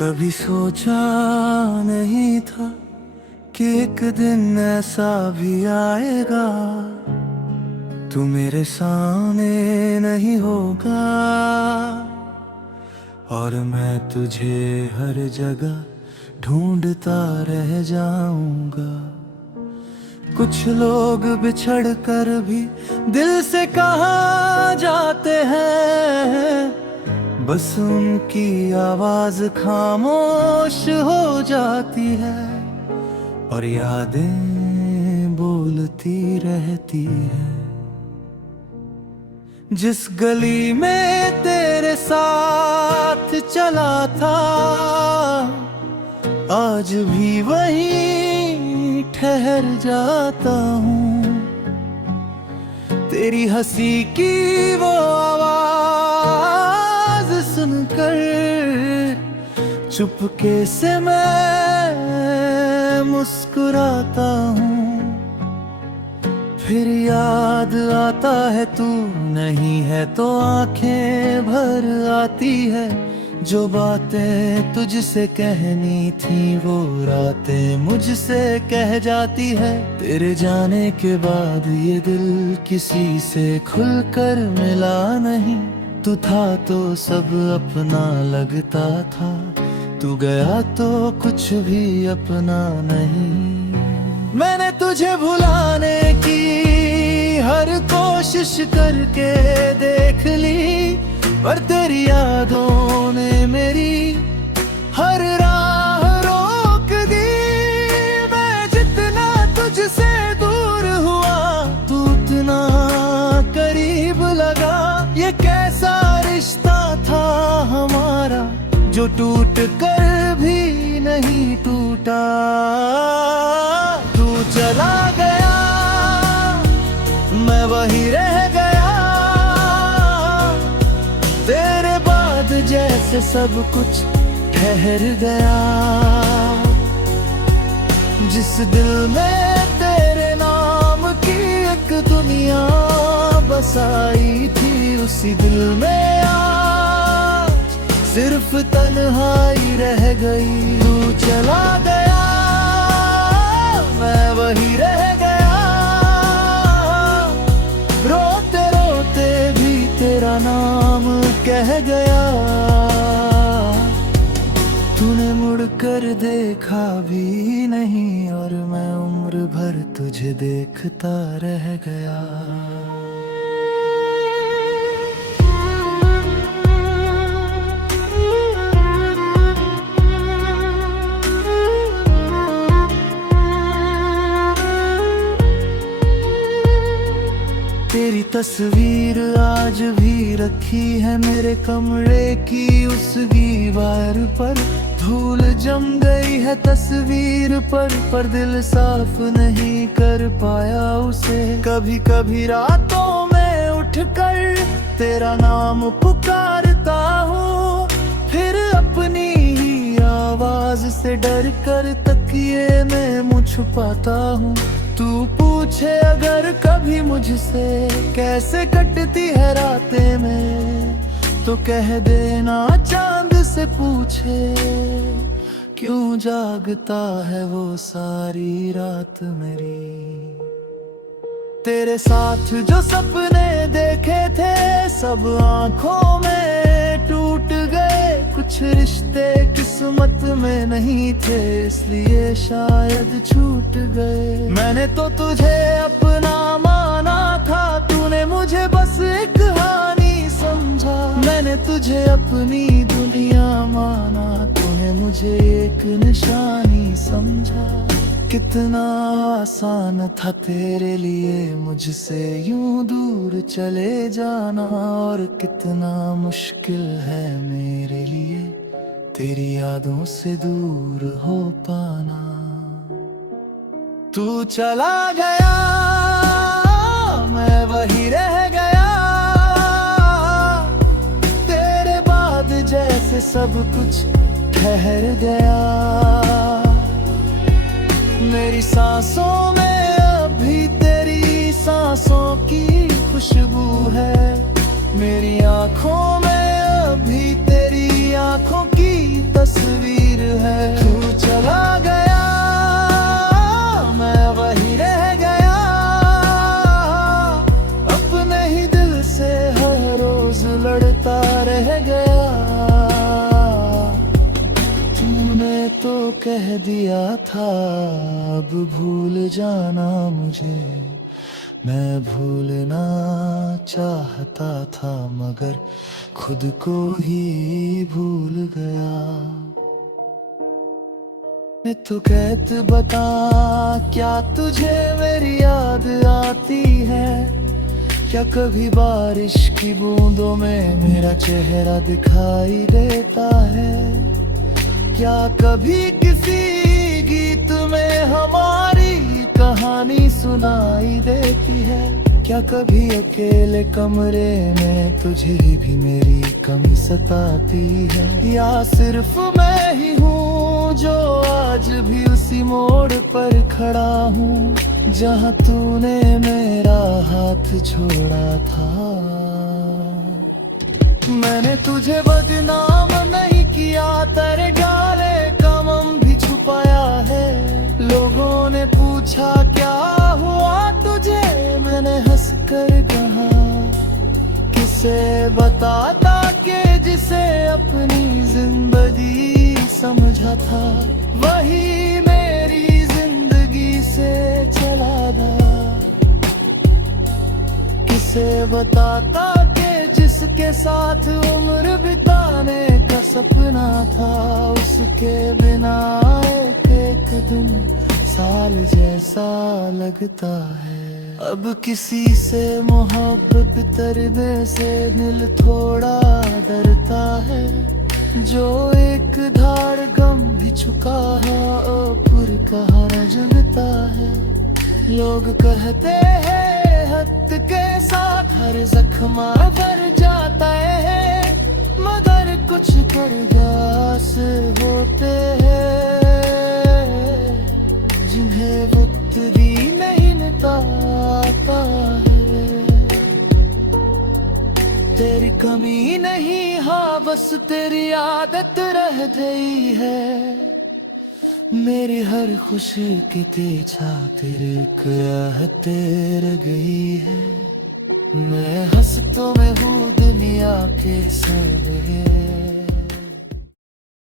कभी सोचा नहीं था कि एक दिन ऐसा भी आएगा, तू मेरे सामने नहीं होगा और मैं तुझे हर जगह ढूंढता रह जाऊंगा। कुछ लोग बिछड़ कर भी दिल से कहाँ जाते हैं, बस उनकी आवाज खामोश हो जाती है और यादें बोलती रहती है। जिस गली में तेरे साथ चला था, आज भी वहीं ठहर जाता हूँ। तेरी हंसी की वो आवाज सुनकर चुपके से मैं मुस्कुराता हूँ। फिर याद आता है तू नहीं है तो आंखें भर आती है। जो बातें तुझसे कहनी थी वो रातें मुझसे कह जाती है। तेरे जाने के बाद ये दिल किसी से खुलकर मिला नहीं। तू था तो सब अपना लगता था, तू गया तो कुछ भी अपना नहीं। मैंने तुझे भुलाने की हर कोशिश करके देख ली, पर तेरी यादों ने मेरी हर राह रोक दी। मैं जितना तुझसे दूर हुआ तू उतना करीब लगा। ये कैसा रिश्ता था हमारा जो टूट कर भी नहीं टूटा। तू चला गया मैं वही रह गया, तेरे बाद जैसे सब कुछ ठहर गया। जिस दिल में तेरे नाम की एक दुनिया बसाई थी, उसी दिल में आज सिर्फ तन्हाई रह गई। तू चला गया मैं वही रह गया, रोते रोते भी तेरा नाम कह गया। तूने मुड़कर देखा भी नहीं और मैं उम्र भर तुझे देखता रह गया। तेरी तस्वीर आज भी रखी है मेरे कमरे की उस दीवार पर। धूल जम गई है तस्वीर पर दिल साफ नहीं कर पाया उसे। कभी कभी रातों में उठकर तेरा नाम पुकारता हूँ, फिर अपनी ही आवाज से डर कर तकिए में मुँह छुपाता हूँ। तू पूछे अगर कभी मुझसे कैसे कटती है रातें में, तो कह देना चांद से पूछे क्यों जागता है वो सारी रात मेरी। तेरे साथ जो सपने देखे थे सब आंखों में टूट गए। कुछ रिश्ते किस्मत में नहीं थे इसलिए शायद छूट गए। मैंने तो तुझे अपना माना था, तूने मुझे बस एक कहानी समझा। मैंने तुझे अपनी दुनिया माना, तूने मुझे एक निशानी समझा। कितना आसान था तेरे लिए मुझसे यूं दूर चले जाना, और कितना मुश्किल है मेरे लिए तेरी यादों से दूर हो पाना। तू चला गया मैं वही रह गया, तेरे बाद जैसे सब कुछ ठहर गया। मेरी सांसों में अभी तेरी सांसों की खुशबू है, मेरी आंखों में अभी तेरी आंखों की तस्वीर है। तू चला गया, मैं वही रह गया, अपने ही दिल से हर रोज लड़ता रह गया। तूने तो कह दिया था अब भूल जाना मुझे, मैं भूलना चाहता था मगर खुद को ही भूल गया। मैं तो कहत बता, क्या तुझे मेरी याद आती है? क्या कभी बारिश की बूंदों में मेरा चेहरा दिखाई देता है? क्या कभी किसी गीत में हमारी कहानी सुनाई देती है? क्या कभी अकेले कमरे में तुझे भी मेरी कमी सताती है? या सिर्फ मैं ही हूँ जो आज भी उसी मोड़ पर खड़ा हूँ जहाँ तूने मेरा हाथ छोड़ा था? मैंने तुझे बदनाम नहीं किया, तेरे गाले का मम भी छुपाया है। लोगों ने पूछा क्या हुआ तुझे, मैंने हंसकर कहा किसे बताता कि जिसे अपनी जिंदगी समझा था वही मेरी जिंदगी से चला गया। किसे बताता कि जिसके साथ उम्र बिताने का सपना था उसके बिना एक दिन साल जैसा लगता है। अब किसी से मोहब्बत करने से दिल थोड़ा डरता है, जो एक धार गम भी चुका है ऊपर कहाँ रजता है। लोग कहते हैं हद के साथ हर जख्म भर जाता है, मगर कुछ बर्दाश्त होते हैं जिन्हें वक्त भी नहीं मिटाता है। तेरी कमी नहीं, हाँ बस तेरी आदत रह गई है। मेरी हर खुशी की पीछा तेरे कहते रह गई है। मैं हंसतों में हूँ दुनिया के सगे।